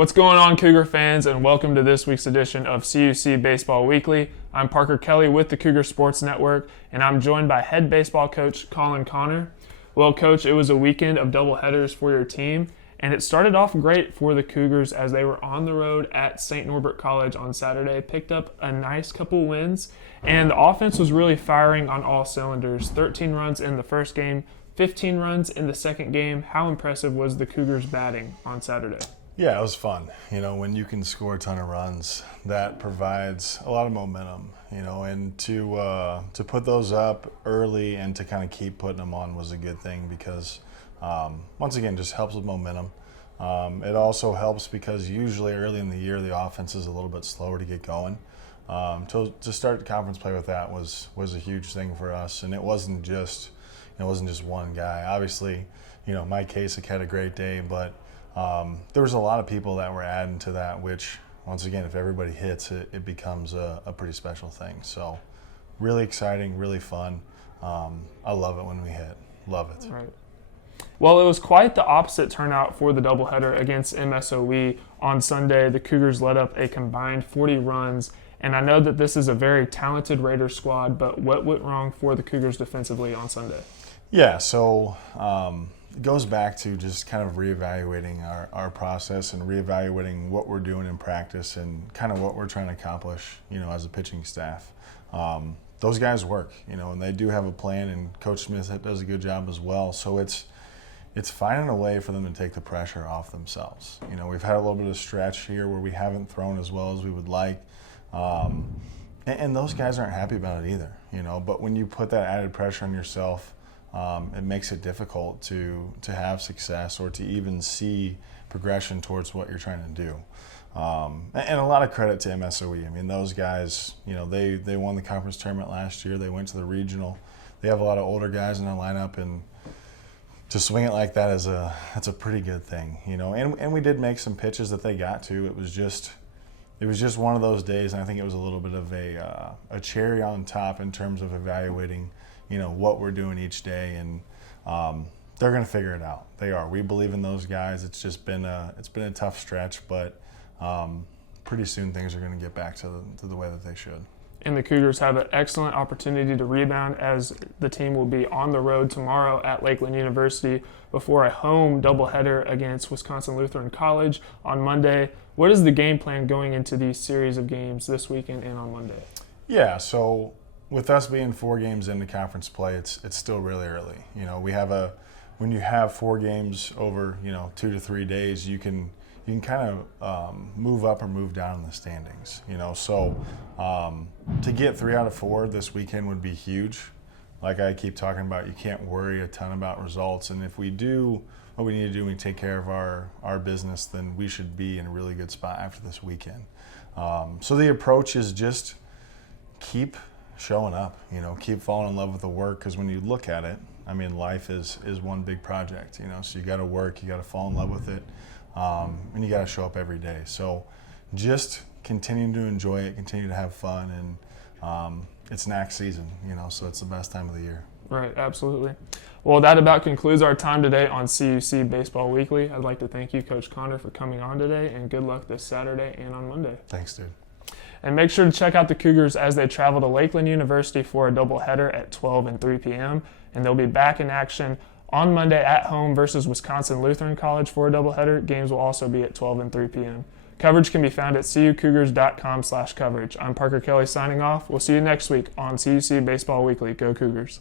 What's going on, Cougar fans, and welcome to this week's edition of CUC Baseball Weekly. I'm Parker Kelly with the Cougar Sports Network, and I'm joined by head baseball coach Colin Connor. Well, Coach, it was a weekend of doubleheaders for your team, and it started off great for the Cougars as they were on the road at St. Norbert College on Saturday, picked up a nice couple wins, and the offense was really firing on all cylinders. 13 runs in the first game, 15 runs in the second game. How impressive was the Cougars' batting on Saturday? Yeah, it was fun. When you can score a ton of runs, that provides a lot of momentum, and to put those up early and to kind of keep putting them on was a good thing because, once again, just helps with momentum. It also helps because usually early in the year, the offense is a little bit slower to get going. To start conference play with that was a huge thing for us, and it wasn't just one guy. Obviously, Mike Kasich had a great day, but there was a lot of people that were adding to that, which, once again, if everybody hits, it becomes a pretty special thing. So really exciting, really fun. I love it when we hit. Love it. Right. Well, it was quite the opposite turnout for the doubleheader against MSOE on Sunday. The Cougars let up a combined 40 runs, and I know that this is a very talented Raiders squad, but what went wrong for the Cougars defensively on Sunday? Yeah, so it goes back to just kind of reevaluating our process and reevaluating what we're doing in practice and kind of what we're trying to accomplish, as a pitching staff. Those guys work, and they do have a plan, and Coach Smith does a good job as well. So it's finding a way for them to take the pressure off themselves. We've had a little bit of stretch here where we haven't thrown as well as we would like, and those guys aren't happy about it either, But when you put that added pressure on yourself, it makes it difficult to have success or to even see progression towards what you're trying to do. And a lot of credit to MSOE. I mean, those guys, they won the conference tournament last year. They went to the regional. They have a lot of older guys in their lineup, and to swing it like that that's a pretty good thing, And we did make some pitches that they got to. It was just one of those days, and I think it was a little bit of a cherry on top in terms of evaluating what we're doing each day, and they're going to figure it out. They are. We believe in those guys. It's just been a tough stretch, but pretty soon things are going to get back to the way that they should. And the Cougars have an excellent opportunity to rebound as the team will be on the road tomorrow at Lakeland University before a home doubleheader against Wisconsin Lutheran College on Monday. What is the game plan going into these series of games this weekend and on Monday? Yeah, so with us being 4 games into conference play, it's still really early. When you have 4 games over 2 to 3 days, you can kind of move up or move down in the standings. So to get 3 out of 4 this weekend would be huge. Like I keep talking about, you can't worry a ton about results, and if we do what we need to do, we take care of our business, then we should be in a really good spot after this weekend. So the approach is just keep showing up, keep falling in love with the work, because when you look at it, I mean, life is one big project, so you got to work, you got to fall in love with it, and you got to show up every day. So just continue to enjoy it, continue to have fun, and it's NAC season, so it's the best time of the year. Right, absolutely. Well, that about concludes our time today on CUC Baseball Weekly. I'd like to thank you, Coach Connor, for coming on today, and good luck this Saturday and on Monday. Thanks, dude. And make sure to check out the Cougars as they travel to Lakeland University for a doubleheader at 12 and 3 p.m. And they'll be back in action on Monday at home versus Wisconsin Lutheran College for a doubleheader. Games will also be at 12 and 3 p.m. Coverage can be found at cucougars.com/coverage. I'm Parker Kelly signing off. We'll see you next week on CUC Baseball Weekly. Go Cougars.